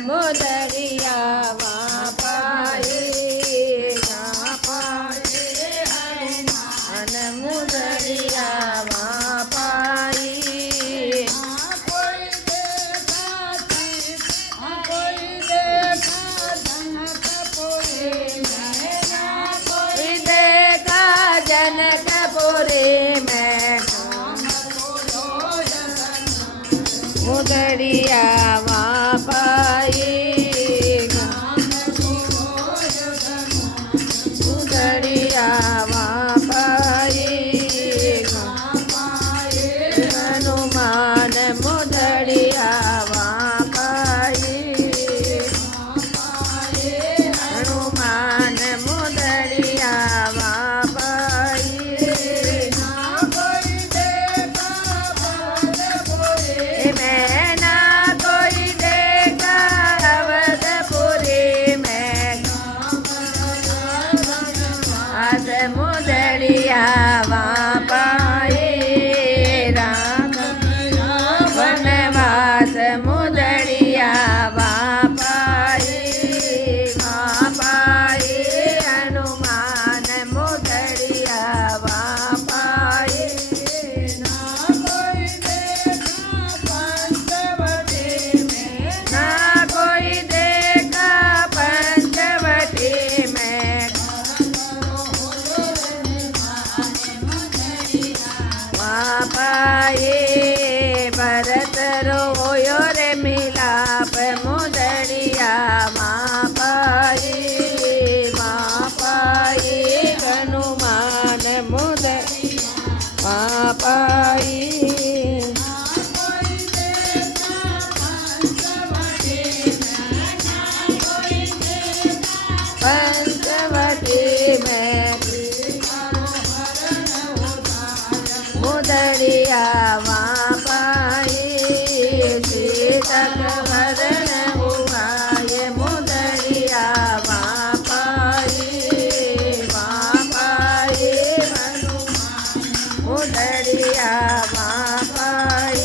મુદરિયા વાપાએ હનુમાન મુદરિયા વાપાએ મુદરિયા વાપાએ મુદરિયા વાપાએ હનુમાન મુદરિયા વાપાએ હનુમાન મુદરિયા મુદરિયા વાપાએ રામ વનવાસ મુદરિયા વાપાએ વાપાએ હનુમાન મુદરિયા વાપાએ ના કોઈ દેખા પંચવટી મેં વાપાએ ભરત રોયો રે મિલાપ મુદરિયા વાપાએ વાપાએ હનુમાન મુદરિયા વાપાએ પંચવટી મેં મુદરિયા વાપાએ શીતક વરણ ઉવાય મુદરિયા વાપાએ વાપાએ મુદરિયા વાપાએ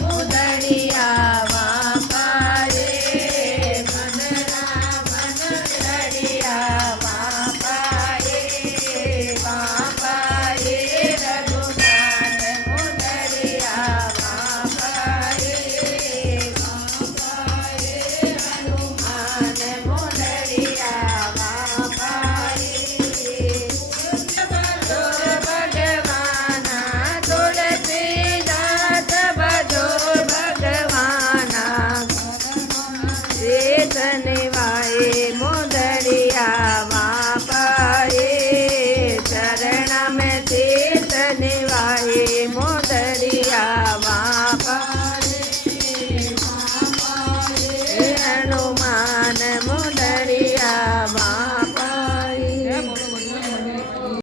મુદરિયા વાપાએ મુદરિયા વાપાએ વાપાએ રઘુનાથ મુદરિયા વાપાએ હનુમાન મુદરિયા વાપાએ ભગવાના તુલસીદાસ ભજો ભગવાના ચેતને